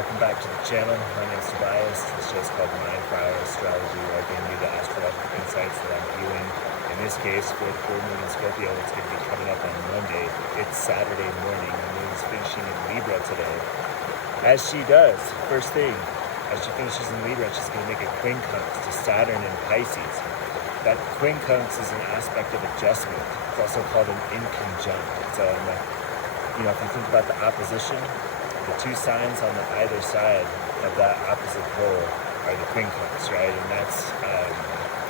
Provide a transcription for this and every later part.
welcome back to the channel. My name is Tobias. This show is called Mindflower Astrology, where I bring you the astrological insights that I'm viewing. In this case, for the full moon in Scorpio, it's going to be coming up on Monday. It's Saturday morning. The moon is finishing in Libra today. As she does, first thing, as she finishes in Libra, she's going to make a quincunx to Saturn in Pisces. That quincunx is an aspect of adjustment. It's also called an inconjunct. It's if you think about the opposition, the two signs on either side of that opposite pole are the quincunx, right? And that's,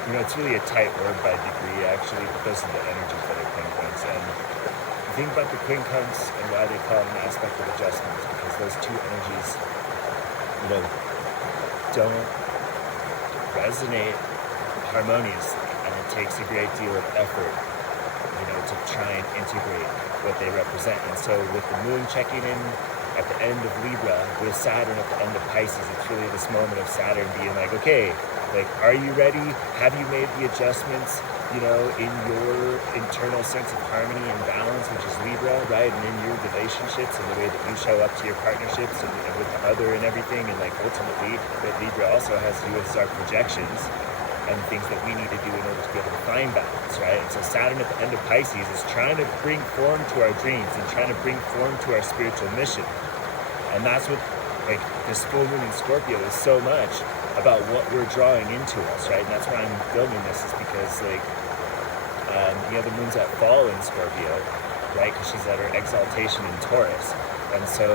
it's really a tight word by degree, actually, but those are the energies that are quincunx. And the thing about the quincunx and why they call it an aspect of adjustment is because those two energies, don't resonate harmoniously, and it takes a great deal of effort, to try and integrate what they represent. And so with the moon checking in at the end of Libra with Saturn at the end of Pisces, it's really this moment of Saturn being like, okay, are you ready? Have you made the adjustments, in your internal sense of harmony and balance, which is Libra, right? And in your relationships and the way that you show up to your partnerships and with the other and everything. And ultimately, what Libra also has to do with our projections and things that we need to do in order to be able to find balance, right? And so Saturn at the end of Pisces is trying to bring form to our dreams and trying to bring form to our spiritual mission. And that's what, this full moon in Scorpio is so much about what we're drawing into us, right? And that's why I'm filming this, is because, the moon's at fall in Scorpio, right? Because she's at her exaltation in Taurus. And so,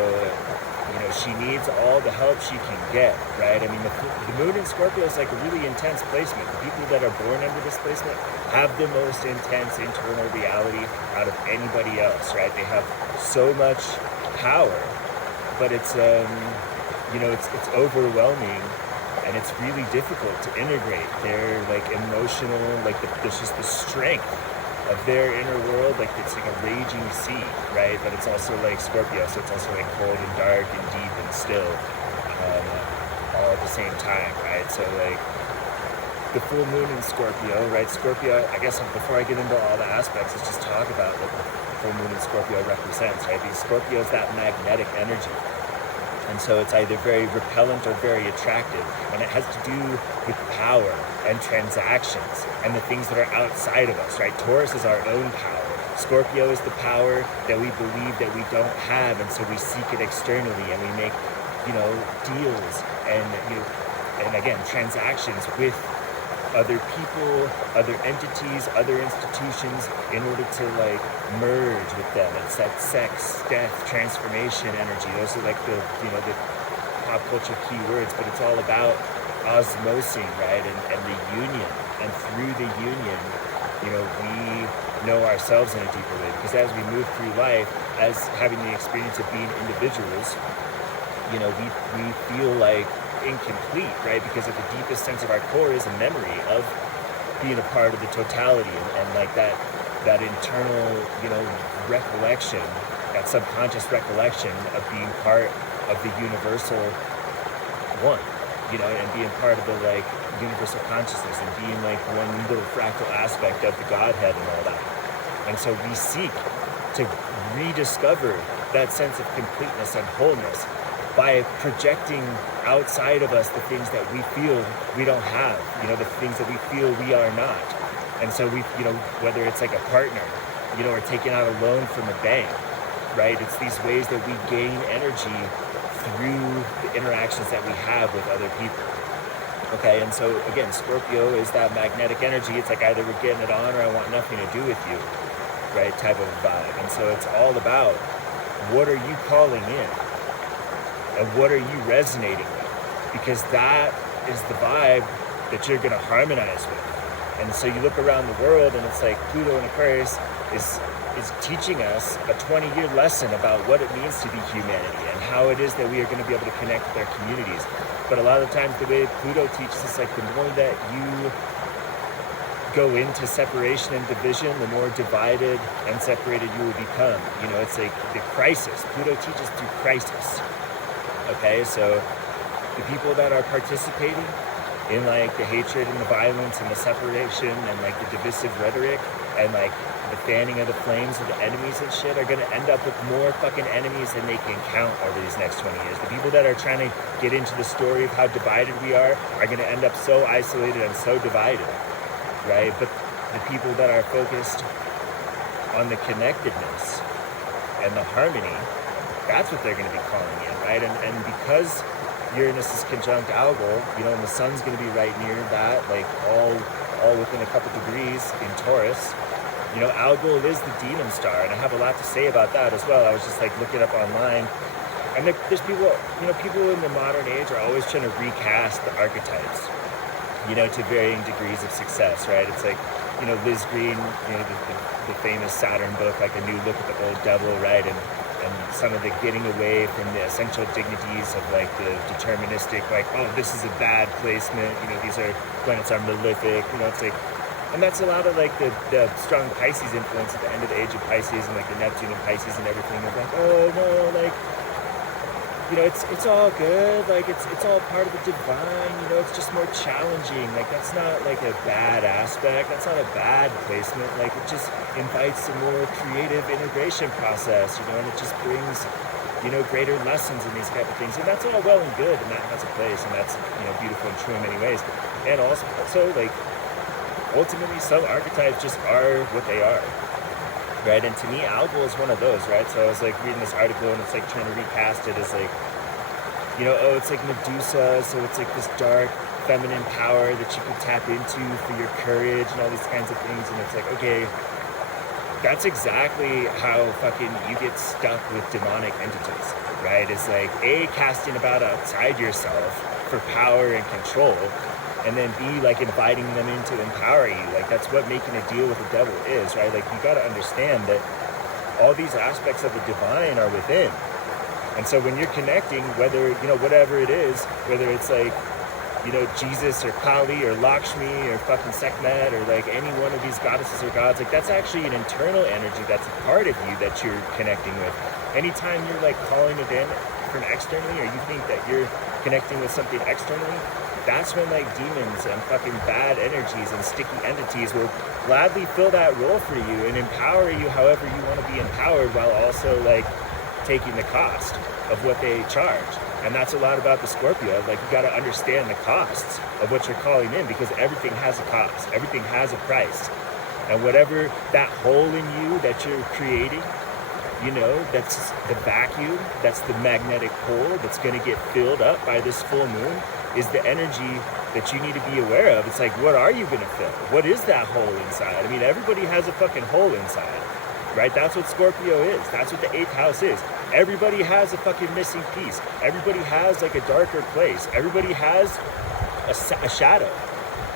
she needs all the help she can get, right? I mean, the moon in Scorpio is like a really intense placement. The people that are born under this placement have the most intense internal reality out of anybody else, right? They have so much power, but it's overwhelming, and it's really difficult to integrate their emotional, there's just the strength of their inner world, it's like a raging sea, right? But it's also like Scorpio, so it's also cold and dark and deep and still, all at the same time, right? So the full moon in Scorpio, right? Scorpio, I guess before I get into all the aspects, let's just talk about what the full moon in Scorpio represents, right? Because Scorpio is that magnetic energy. And so it's either very repellent or very attractive. And it has to do with power and transactions and the things that are outside of us, right? Taurus is our own power. Scorpio is the power that we believe that we don't have. And so we seek it externally, and we make, deals and again, transactions with other people, other entities, other institutions in order to merge with them. It's that sex, death, transformation energy. Those are the pop culture keywords, but it's all about osmosing, right? And the union. And through the union, we know ourselves in a deeper way. Because as we move through life, as having the experience of being individuals, we feel incomplete, right? Because at the deepest sense of our core is a memory of being a part of the totality, and that internal, recollection, that subconscious recollection of being part of the universal one, and being part of the universal consciousness, and being one little fractal aspect of the Godhead and all that. And so we seek to rediscover that sense of completeness and wholeness by projecting outside of us the things that we feel we don't have, the things that we feel we are not. And so we, whether it's a partner, or taking out a loan from a bank, right? It's these ways that we gain energy through the interactions that we have with other people. Okay, and so again, Scorpio is that magnetic energy. It's either we're getting it on or I want nothing to do with you, right? Type of vibe. And so it's all about, what are you calling in? And what are you resonating with? Because that is the vibe that you're going to harmonize with. And so you look around the world, and it's Pluto in Aquarius is teaching us a 20-year lesson about what it means to be humanity and how it is that we are going to be able to connect with our communities. But a lot of times the way Pluto teaches us, the more that you go into separation and division, the more divided and separated you will become. It's the crisis. Pluto teaches through crisis. Okay, so the people that are participating in the hatred and the violence and the separation and the divisive rhetoric, and like the fanning of the flames of the enemies and shit are gonna end up with more fucking enemies than they can count over these next 20 years. The people that are trying to get into the story of how divided we are gonna end up so isolated and so divided, right? But the people that are focused on the connectedness and the harmony, that's what they're gonna be calling in, right? And because Uranus is conjunct Algol, you know, and the sun's gonna be right near that, like all within a couple degrees in Taurus. You know, Algol is the demon star, and I have a lot to say about that as well. I was just like looking up online, and there's people, you know, people in the modern age are always trying to recast the archetypes, you know, to varying degrees of success, right? It's like, you know, Liz Green, you know, the famous Saturn book, like A New Look at the Old Devil, right? And some of the getting away from the essential dignities of like the deterministic, like, oh, this is a bad placement, you know, these planets are malefic, you know, it's like, and that's a lot of like the strong Pisces influence at the end of the age of Pisces, and like the Neptune and Pisces and everything of like, oh no, like, you know, it's all good, like it's all part of the divine, you know, it's just more challenging. Like that's not like a bad aspect, that's not a bad placement, like it just invites a more creative integration process, you know, and it just brings, you know, greater lessons in these type of things. And that's all well and good, and that has a place, and that's, you know, beautiful and true in many ways. And also like ultimately some archetypes just are what they are. Right, and to me, Algol is one of those, right? So I was like reading this article, and it's like trying to recast it as like, you know, oh, it's like Medusa, so it's like this dark feminine power that you can tap into for your courage and all these kinds of things. And it's like, okay, that's exactly how fucking you get stuck with demonic entities, right? It's like A, casting about outside yourself for power and control, and then B, like inviting them in to empower you. Like that's what making a deal with the devil is, right? Like you got to understand that all these aspects of the divine are within. And so when you're connecting, whether, you know, whatever it is, whether it's like, you know, Jesus or Kali or Lakshmi or fucking Sekhmet or like any one of these goddesses or gods, like that's actually an internal energy that's a part of you that you're connecting with. Anytime you're like calling it in from externally, or you think that you're connecting with something externally, that's when like demons and fucking bad energies and sticky entities will gladly fill that role for you and empower you however you want to be empowered, while also like taking the cost of what they charge. And that's a lot about the Scorpio. Like you got to understand the costs of what you're calling in, because everything has a cost, everything has a price. And whatever that hole in you that you're creating, you know, that's the vacuum, that's the magnetic pole that's going to get filled up by this full moon, is the energy that you need to be aware of. It's like, what are you going to fill? What is that hole inside? I mean, everybody has a fucking hole inside, right? That's what Scorpio is. That's what the 8th house is. Everybody has a fucking missing piece. Everybody has like a darker place. Everybody has a shadow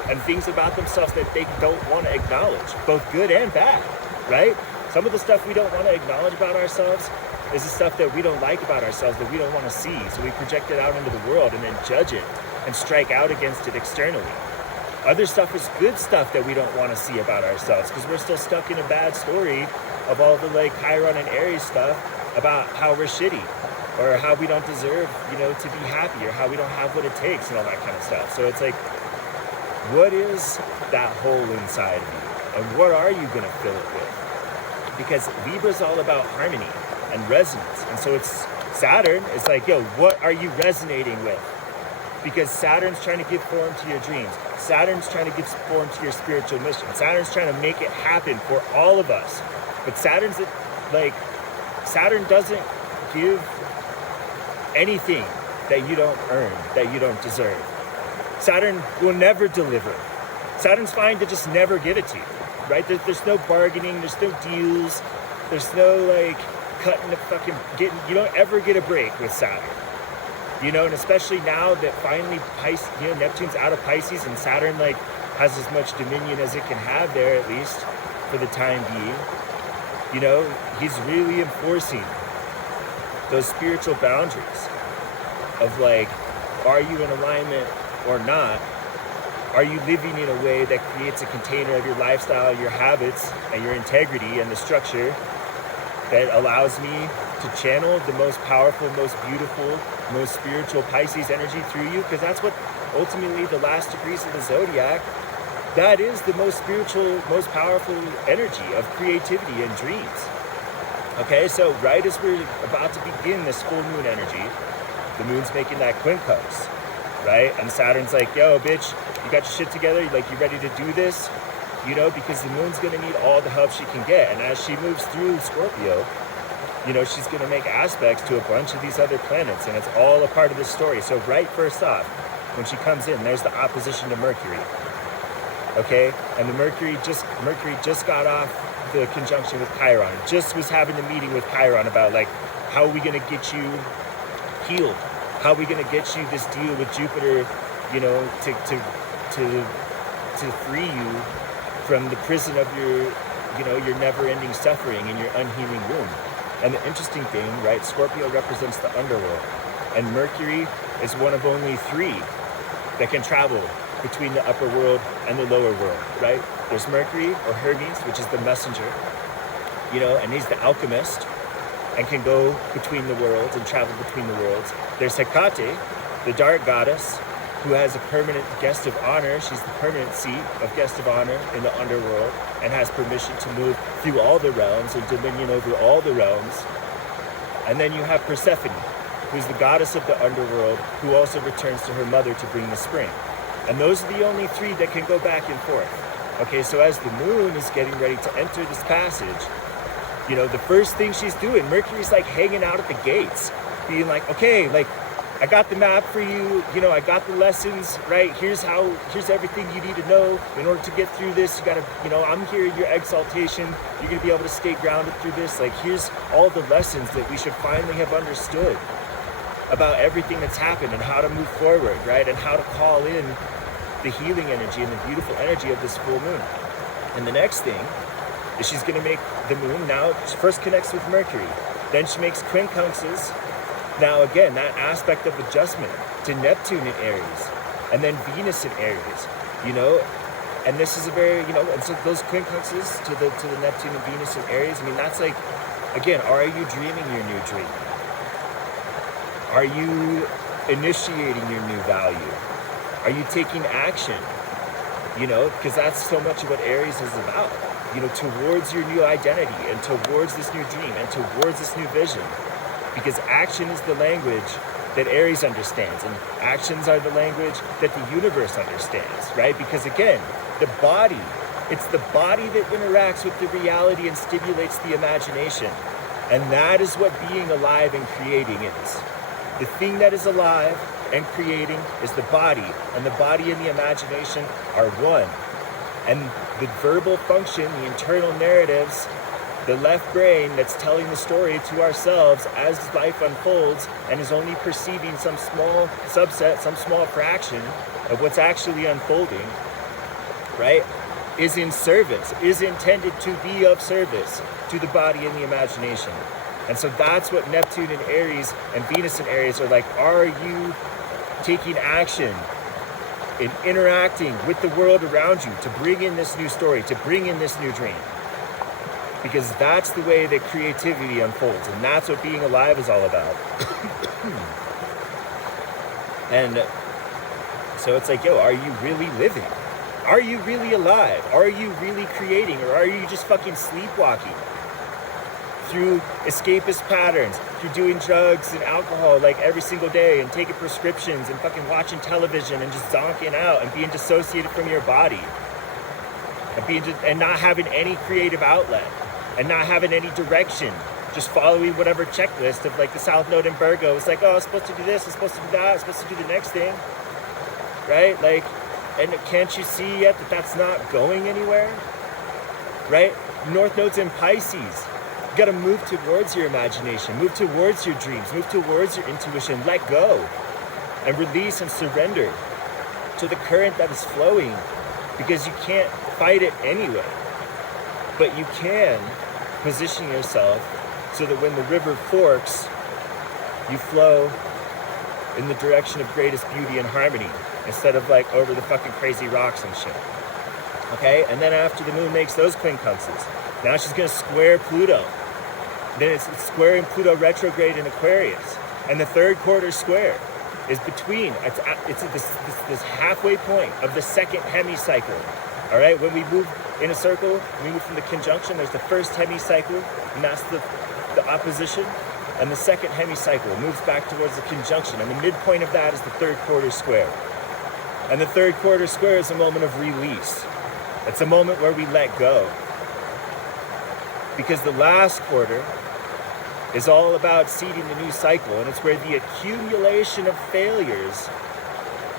and things about themselves that they don't want to acknowledge, both good and bad, right? Some of the stuff we don't want to acknowledge about ourselves is the stuff that we don't like about ourselves, that we don't want to see. So we project it out into the world and then judge it and strike out against it externally. Other stuff is good stuff that we don't want to see about ourselves, because we're still stuck in a bad story of all the like Chiron and Aries stuff about how we're shitty, or how we don't deserve, you know, to be happy, or how we don't have what it takes and all that kind of stuff. So it's like, what is that hole inside of you? And what are you going to fill it with? Because Libra's all about harmony and resonance. And so it's Saturn is like, yo, what are you resonating with? Because Saturn's trying to give form to your dreams. Saturn's trying to give form to your spiritual mission. Saturn's trying to make it happen for all of us. But Saturn doesn't give anything that you don't earn, that you don't deserve. Saturn will never deliver. Saturn's fine to just never give it to you, right? There's no bargaining, there's no deals, there's no like cutting the fucking you don't ever get a break with Saturn. You know, and especially now that finally Neptune's out of Pisces and Saturn like has as much dominion as it can have there, at least for the time being. You know, he's really enforcing those spiritual boundaries of like, are you in alignment or not? Are you living in a way that creates a container of your lifestyle, your habits, and your integrity and the structure that allows me to channel the most powerful, most beautiful, most spiritual Pisces energy through you? Because that's what ultimately the last degrees of the zodiac that is the most spiritual, most powerful energy of creativity and dreams. Okay, so right as we're about to begin this full moon energy, the moon's making that quincunx, right? And Saturn's like, yo, bitch, you got your shit together? Like, you ready to do this? You know, because the moon's gonna need all the help she can get. And as she moves through Scorpio, you know, she's gonna make aspects to a bunch of these other planets, and it's all a part of this story. So right first off, when she comes in, there's the opposition to Mercury. Okay, and the Mercury just got off the conjunction with Chiron. Just was having a meeting with Chiron about like, how are we gonna get you healed? How are we gonna get you this deal with Jupiter? You know, to free you from the prison of your, you know, your never-ending suffering and your unhealing wound. And the interesting thing, right? Scorpio represents the underworld, and Mercury is one of only 3 that can travel between the upper world and the lower world, right? There's Mercury, or Hermes, which is the messenger, you know, and he's the alchemist and can go between the worlds and travel between the worlds. There's Hecate, the dark goddess, who has a permanent guest of honor. She's the permanent seat of guest of honor in the underworld and has permission to move through all the realms and dominion over all the realms. And then you have Persephone, who's the goddess of the underworld, who also returns to her mother to bring the spring. And those are the only 3 that can go back and forth. Okay, so as the moon is getting ready to enter this passage, you know, the first thing she's doing, Mercury's like hanging out at the gates, being like, okay, like, I got the map for you, you know, I got the lessons, right? Here's everything you need to know in order to get through this. You gotta, you know, I'm here in your exaltation. You're gonna be able to stay grounded through this. Like, here's all the lessons that we should finally have understood about everything that's happened and how to move forward, right? And how to call in the healing energy and the beautiful energy of this full moon. And the next thing is she's gonna make the moon, now she first connects with Mercury, then she makes quincunxes. Now again, that aspect of adjustment to Neptune in Aries, and then Venus in Aries, you know, and this is a very, you know, and so those quincunxes to the Neptune and Venus in Aries, I mean, that's like, again, are you dreaming your new dream? Are you initiating your new value? Are you taking action? You know, because that's so much of what Aries is about, you know, towards your new identity and towards this new dream and towards this new vision. Because action is the language that Aries understands, and actions are the language that the universe understands, right? Because again, the body, it's the body that interacts with the reality and stimulates the imagination. And that is what being alive and creating is. The thing that is alive and creating is the body, and the body and the imagination are one. And the verbal function, the internal narratives, the left brain that's telling the story to ourselves as life unfolds and is only perceiving some small subset, some small fraction of what's actually unfolding, right, is in service, is intended to be of service to the body and the imagination. And so that's what Neptune in Aries and Venus in Aries are like. Are you taking action in interacting with the world around you to bring in this new story, to bring in this new dream? Because that's the way that creativity unfolds, and that's what being alive is all about. And so it's like, yo, are you really living? Are you really alive? Are you really creating? Or are you just fucking sleepwalking through escapist patterns, through doing drugs and alcohol like every single day and taking prescriptions and fucking watching television and just zonking out and being dissociated from your body and not having any creative outlet? And not having any direction, just following whatever checklist of like the South Node in Virgo. It's like, oh, I'm supposed to do this, I'm supposed to do that, I'm supposed to do the next thing, right? Like, and can't you see yet that that's not going anywhere, right? North Node's in Pisces. You gotta move towards your imagination, move towards your dreams, move towards your intuition, let go, and release and surrender to the current that is flowing, because you can't fight it anyway. But you can position yourself so that when the river forks, you flow in the direction of greatest beauty and harmony instead of like over the fucking crazy rocks and shit. Okay? And then after the moon makes those quincunxes, now she's going to square Pluto. Then it's squaring Pluto retrograde in Aquarius. And the third quarter square is between, it's this halfway point of the second hemicycle All right, when we move in a circle, we move from the conjunction, there's the first hemicycle, and that's the opposition. And the second hemicycle moves back towards the conjunction. And the midpoint of that is the third quarter square. And the third quarter square is a moment of release. It's a moment where we let go. Because the last quarter is all about seeding the new cycle. And it's where the accumulation of failures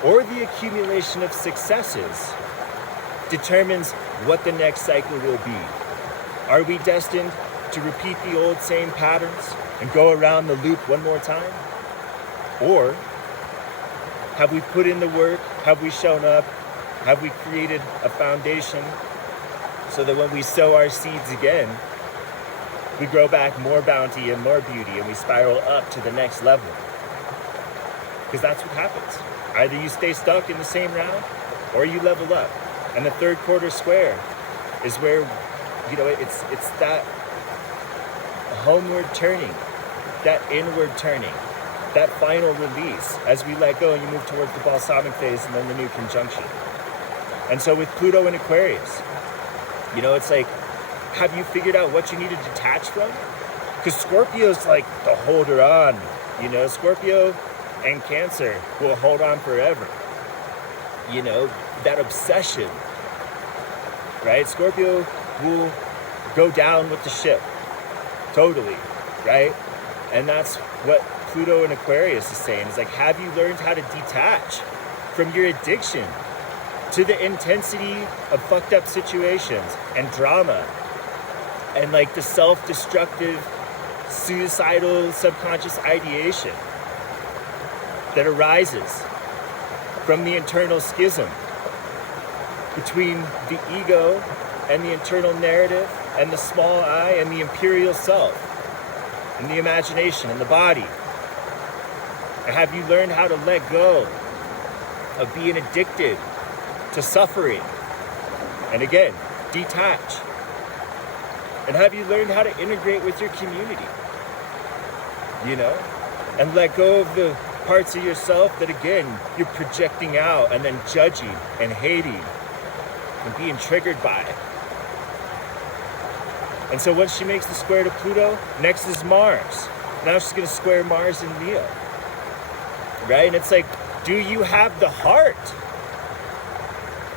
or the accumulation of successes determines what the next cycle will be. Are we destined to repeat the old same patterns and go around the loop one more time? Or have we put in the work? Have we shown up? Have we created a foundation so that when we sow our seeds again, we grow back more bounty and more beauty and we spiral up to the next level? Because that's what happens. Either you stay stuck in the same round or you level up. And the third quarter square is where, you know, it's that homeward turning, that inward turning, that final release as we let go and you move towards the balsamic phase and then the new conjunction. And so with Pluto in Aquarius, you know, it's like, have you figured out what you need to detach from? Because Scorpio's like the holder on, you know, Scorpio and Cancer will hold on forever. You know, that obsession, right? Scorpio will go down with the ship, totally, right? And that's what Pluto in Aquarius is saying. It's like, have you learned how to detach from your addiction to the intensity of fucked up situations and drama and like the self-destructive, suicidal, subconscious ideation that arises from the internal schism between the ego and the internal narrative and the small I and the imperial self and the imagination and the body? And have you learned how to let go of being addicted to suffering? And again, detach. And have you learned how to integrate with your community? You know? And let go of the parts of yourself that, again, you're projecting out and then judging and hating and being triggered by. And so once she makes the square to Pluto, next is Mars. Now she's going to square Mars in Leo. Right? And it's like, do you have the heart?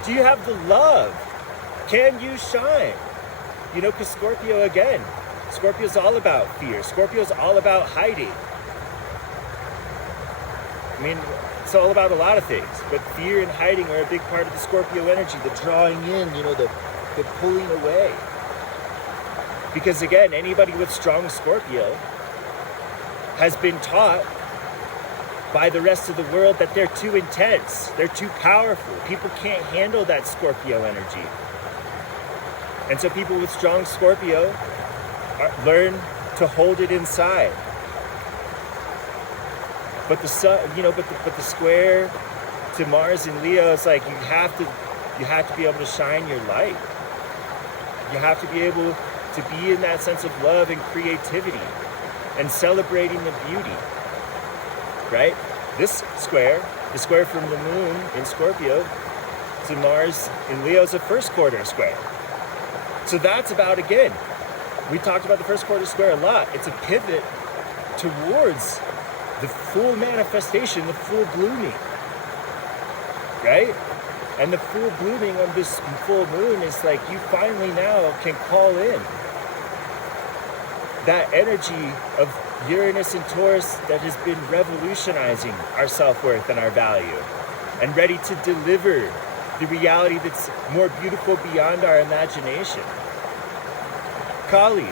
Do you have the love? Can you shine? You know, because Scorpio, again, Scorpio's all about fear. Scorpio's all about hiding. I mean, it's all about a lot of things, but fear and hiding are a big part of the Scorpio energy, the drawing in, you know, the pulling away. Because again, anybody with strong Scorpio has been taught by the rest of the world that they're too intense, they're too powerful. People can't handle that Scorpio energy. And so people with strong Scorpio learn to hold it inside. But the sun, you know, but the square to Mars in Leo is like you have to be able to shine your light. You have to be able to be in that sense of love and creativity and celebrating the beauty. Right? This square, the square from the moon in Scorpio to Mars in Leo, is a first quarter square. So that's about, again, we talked about the first quarter square a lot. It's a pivot towards the full manifestation, the full blooming, right? And the full blooming of this full moon is like you finally now can call in that energy of Uranus and Taurus that has been revolutionizing our self-worth and our value and ready to deliver the reality that's more beautiful beyond our imagination. Kali,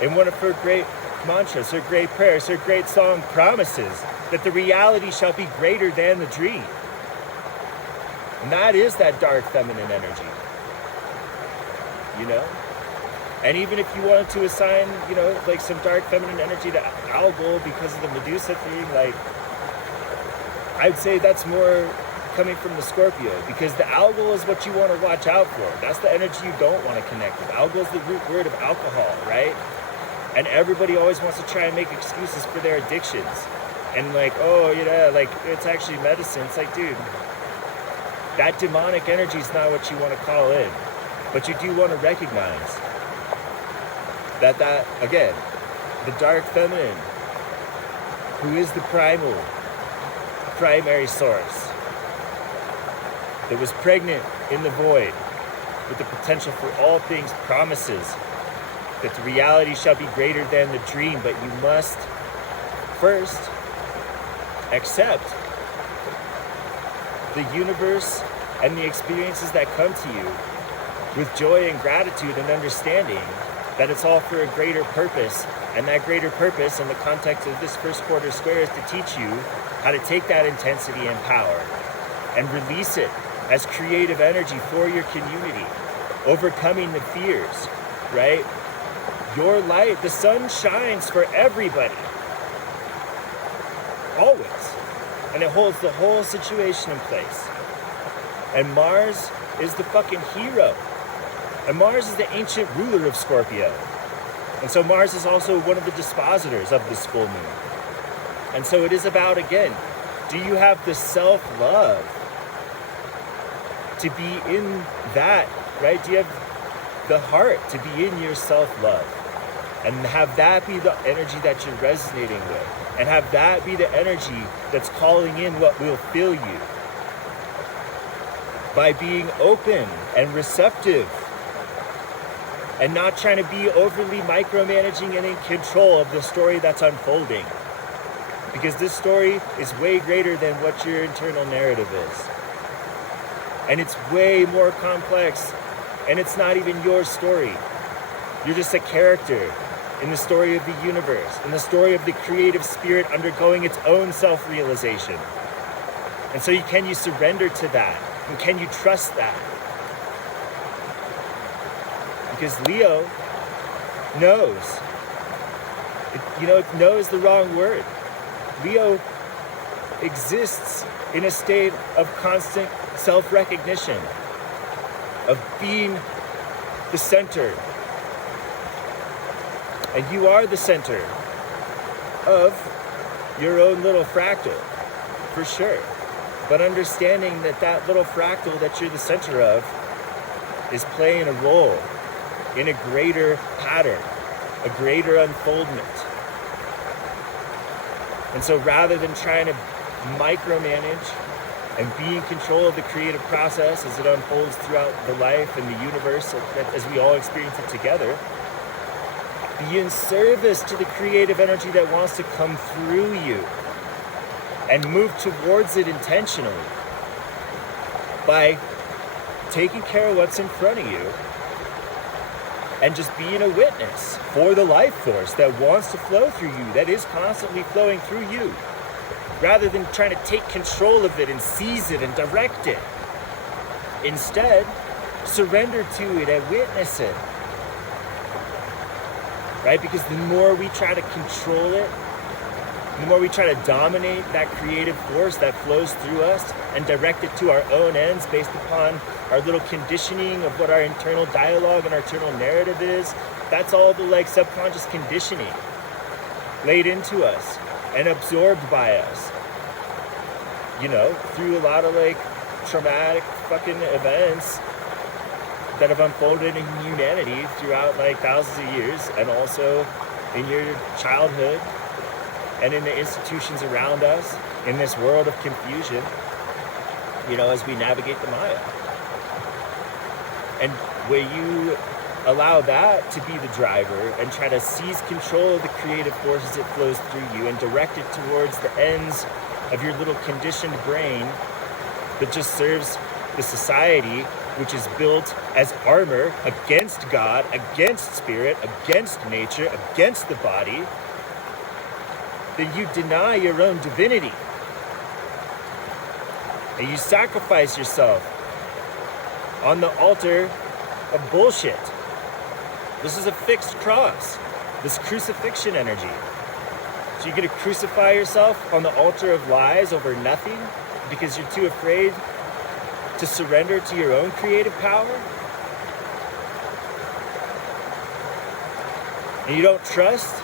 in one of her great mantras, her great prayers, her great song, promises that the reality shall be greater than the dream. And that is that dark feminine energy, you know? And even if you wanted to assign, you know, like some dark feminine energy to Algol because of the Medusa thing, like, I'd say that's more coming from the Scorpio, because the Algol is what you want to watch out for. That's the energy you don't want to connect with. Algol is the root word of alcohol, right? And everybody always wants to try and make excuses for their addictions. And like, oh, you know, like, it's actually medicine. It's like, dude, that demonic energy is not what you want to call in. But you do want to recognize that, again, the dark feminine, who is the primary source, that was pregnant in the void with the potential for all things, promises that the reality shall be greater than the dream, but you must first accept the universe and the experiences that come to you with joy and gratitude and understanding that it's all for a greater purpose. And that greater purpose in the context of this first quarter square is to teach you how to take that intensity and power and release it as creative energy for your community, overcoming the fears, right? Your light, the sun shines for everybody, always, and it holds the whole situation in place. And Mars is the fucking hero, and Mars is the ancient ruler of Scorpio, and so Mars is also one of the dispositors of this full moon. And so it is about, again, do you have the self-love to be in that, right? Do you have the heart to be in your self-love? And have that be the energy that you're resonating with. And have that be the energy that's calling in what will fill you. By being open and receptive. And not trying to be overly micromanaging and in control of the story that's unfolding. Because this story is way greater than what your internal narrative is. And it's way more complex. And it's not even your story. You're just a character in the story of the universe, in the story of the creative spirit undergoing its own self-realization. And so can you surrender to that? And can you trust that? Because Leo knows. Know is the wrong word. Leo exists in a state of constant self-recognition, of being the center. And you are the center of your own little fractal, for sure. But understanding that little fractal that you're the center of is playing a role in a greater pattern, a greater unfoldment. And so rather than trying to micromanage and be in control of the creative process as it unfolds throughout the life and the universe as we all experience it together, be in service to the creative energy that wants to come through you and move towards it intentionally by taking care of what's in front of you and just being a witness for the life force that wants to flow through you, that is constantly flowing through you, rather than trying to take control of it and seize it and direct it. Instead, surrender to it and witness it. Right? Because the more we try to control it, the more we try to dominate that creative force that flows through us and direct it to our own ends based upon our little conditioning of what our internal dialogue and our internal narrative is, that's all the subconscious conditioning laid into us and absorbed by us, through a lot of traumatic fucking events that have unfolded in humanity throughout thousands of years, and also in your childhood and in the institutions around us in this world of confusion, as we navigate the Maya. And where you allow that to be the driver and try to seize control of the creative forces that flows through you and direct it towards the ends of your little conditioned brain that just serves the society, which is built as armor against God, against spirit, against nature, against the body, then you deny your own divinity. And you sacrifice yourself on the altar of bullshit. This is a fixed cross, this crucifixion energy. So you're going to crucify yourself on the altar of lies over nothing because you're too afraid to surrender to your own creative power? And you don't trust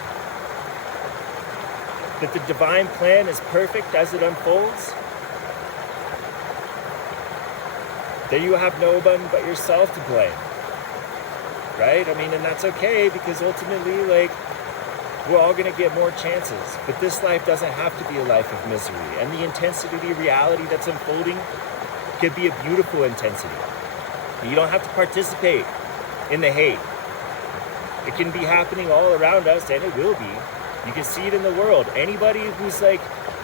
that the divine plan is perfect as it unfolds? then you have no one but yourself to blame, right? I mean, and that's okay, because ultimately, like, we're all gonna get more chances, but this life doesn't have to be a life of misery. And the intensity of reality that's unfolding could be a beautiful intensity. You don't have to participate in the hate. It can be happening all around us, and it will be. You can see it in the world. Anybody who's like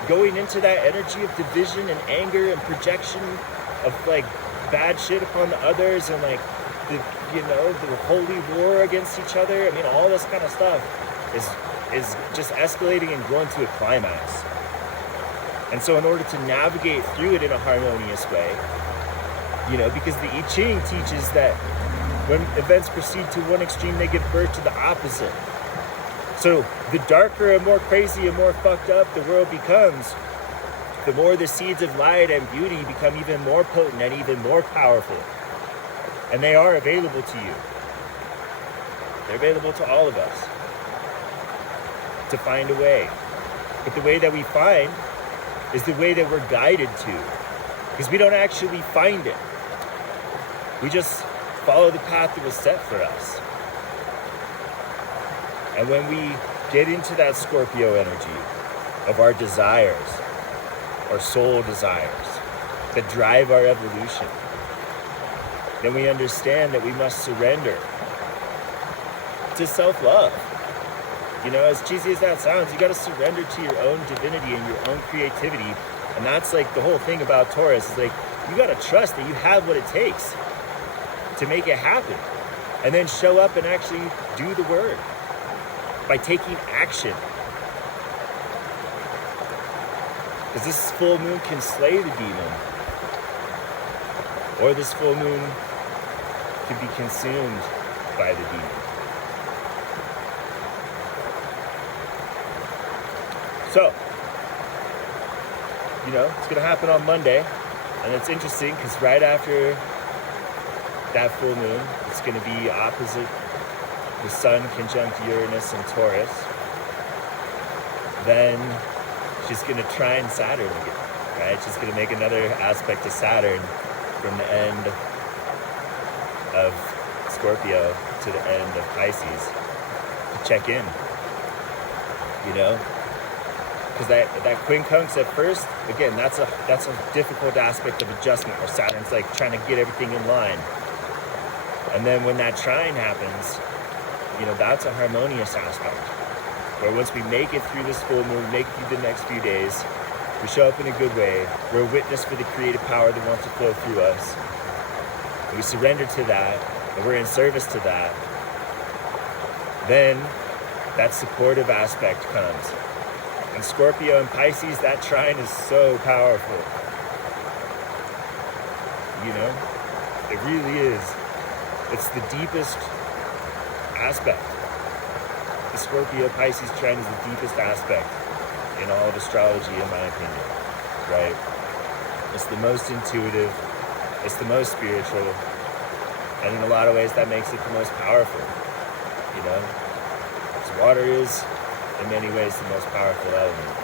going into that energy of division and anger and projection of like bad shit upon the others, and like the holy war against each other. I mean, all this kind of stuff is just escalating and growing to a climax. And so in order to navigate through it in a harmonious way, because the I Ching teaches that when events proceed to one extreme, they give birth to the opposite. So the darker and more crazy and more fucked up the world becomes, the more the seeds of light and beauty become even more potent and even more powerful. And they are available to you. They're available to all of us to find a way. But the way that we find is the way that we're guided to, because we don't actually find it. We just follow the path that was set for us. And when we get into that Scorpio energy of our desires, our soul desires, that drive our evolution, then we understand that we must surrender to self-love. As cheesy as that sounds, you got to surrender to your own divinity and your own creativity. And that's like the whole thing about Taurus, is like, you got to trust that you have what it takes to make it happen, and then show up and actually do the work by taking action. Because this full moon can slay the demon, or this full moon can be consumed by the demon. So, it's going to happen on Monday, and it's interesting because right after that full moon, it's going to be opposite the Sun conjunct Uranus and Taurus. Then she's going to trine Saturn again, right? She's going to make another aspect to Saturn from the end of Scorpio to the end of Pisces to check in, because that quincunx at first, again, that's a difficult aspect of adjustment, where Saturn's like trying to get everything in line. And then when that trine happens, that's a harmonious aspect, where once we make it through this full moon, make it through the next few days, we show up in a good way, we're a witness for the creative power that wants to flow through us, and we surrender to that, and we're in service to that, then that supportive aspect comes. And Scorpio and Pisces, that trine is so powerful. It really is. It's the deepest aspect. The Scorpio-Pisces trine is the deepest aspect in all of astrology, in my opinion, right? It's the most intuitive, it's the most spiritual, and in a lot of ways that makes it the most powerful, Because water is, in many ways, the most powerful element.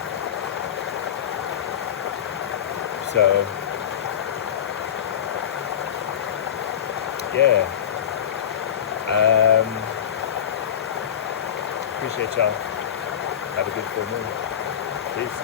So, yeah. Appreciate y'all. Have a good full moon. Peace.